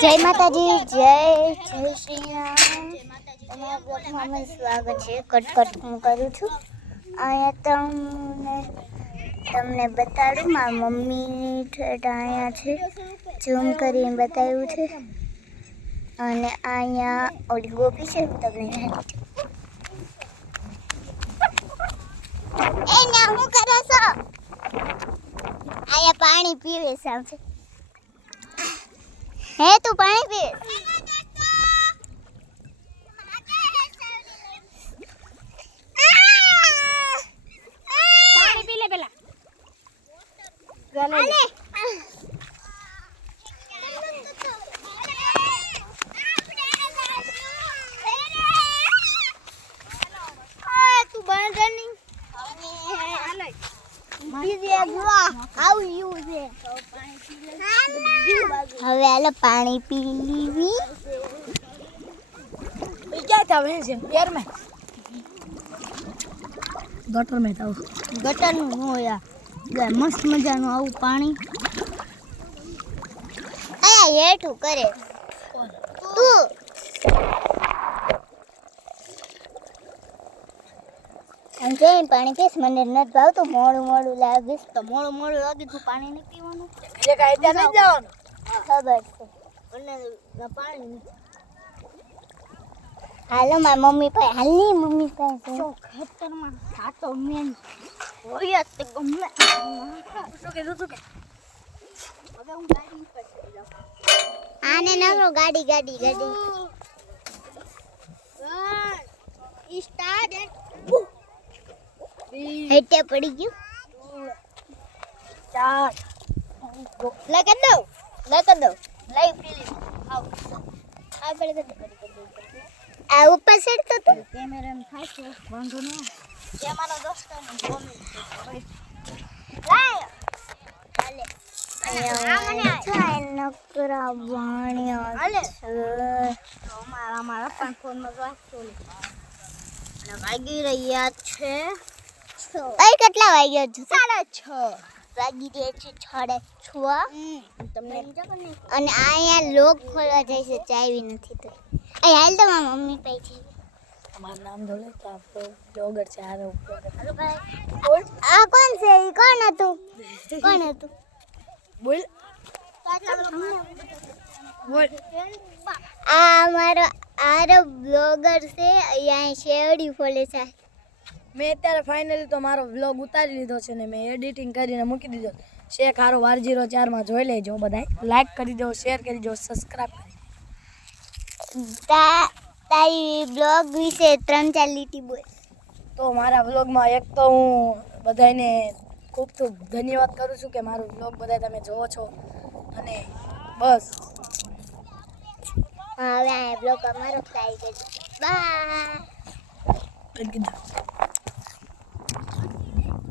જય માતાજી, જય શ્રી રામ. તમારા બ્લોગમાં મેં સ્વાગત છે. કટ હું કરું છું. અહીંયા તમને બતાડું, મારા મમ્મી ઠેઠ અહીંયા છે, ઝૂમ કરીને બતાવ્યું છે. અને અહીંયા ઓલી ગોપી છે, તમને એને હું કરો છો? અહીંયા પાણી પીવે સામે. હે તું પાણી પીવે? પાણી પી લે પેલા. તું બંધ નહીં. હવે હાલો પાણી પી લીધી. ક્યાં થાવે છે યાર મેં ગટર મેં થાવ ગટરનું હોય મસ્ત મજાનું આવું પાણી. અહીંયા હેઠું કરે તું. જઈને પાણી પીસ. મને નથી ભાવતું, મોડું લાગીશ તો મોડું લાગે તું પાણી નહીં પીવાનું. જે કાઈ ત્યાં નહીં જવાનું. ખબર છે મને પાણી. હાલો મારી મમ્મી પાસે. હાલની મમ્મી પાસે ખેતરમાં સાતો મેન હોય તે ગમે. શું કે હવે હું ગાડી પર ચડી જાઉં. આને નાખો ગાડી સ્ટાર્ટ. હેટે પડી ગયું. ચાર લગન દો લાઈવ ફિલ્મ આવ પડે આ ઉપર સેટ તો તું કેમેરામાં થાય છે વાંધો ન. જે મારો દોસ્ત ને મમ્મી લાય હાલે અને નકરા વાણિયા હાલે તો મારા પણ ફોનમાં વાંચતો લે. અને વાગી રહ્યા છે કેટલા વાગ્યા છે? 6:30 વાગી રહ્યા છે. 6:30 તમને. અને અહીંયા લોક ખોલવા જાય છે, ચાવી નથી તો અહીં હાલ તો મારા મમ્મી પાસે છે. તમારું નામ બોલે તો આપણો બ્લોગર છે. આ કોણ છે? કોણ હતું? બોલ બોલ. આ અમારો આરો બ્લોગર છે. અહીંયા શેરડી ફોલે છે. મેં અત્યારે ફાઇનલી તો મારો વ્લોગ ઉતારી લીધો છે ને મેં એડિટિંગ કરીને મૂકી દીધો. શેખ હારો 1204 માં જોઈ લેજો બધાય. લાઈક કરી દો, શેર કરી દો, સબસ્ક્રાઇબ કરી દો. તારી બ્લોગ વિશે 3-4 લીટી બોલ. તો મારા વ્લોગમાં એક તો હું બધાને ખૂબ ધન્યવાદ કરું છું કે મારો વ્લોગ બધા તમે જોવો છો. અને બસ હવે આ બ્લોગ અમારો થાય છે. બાય.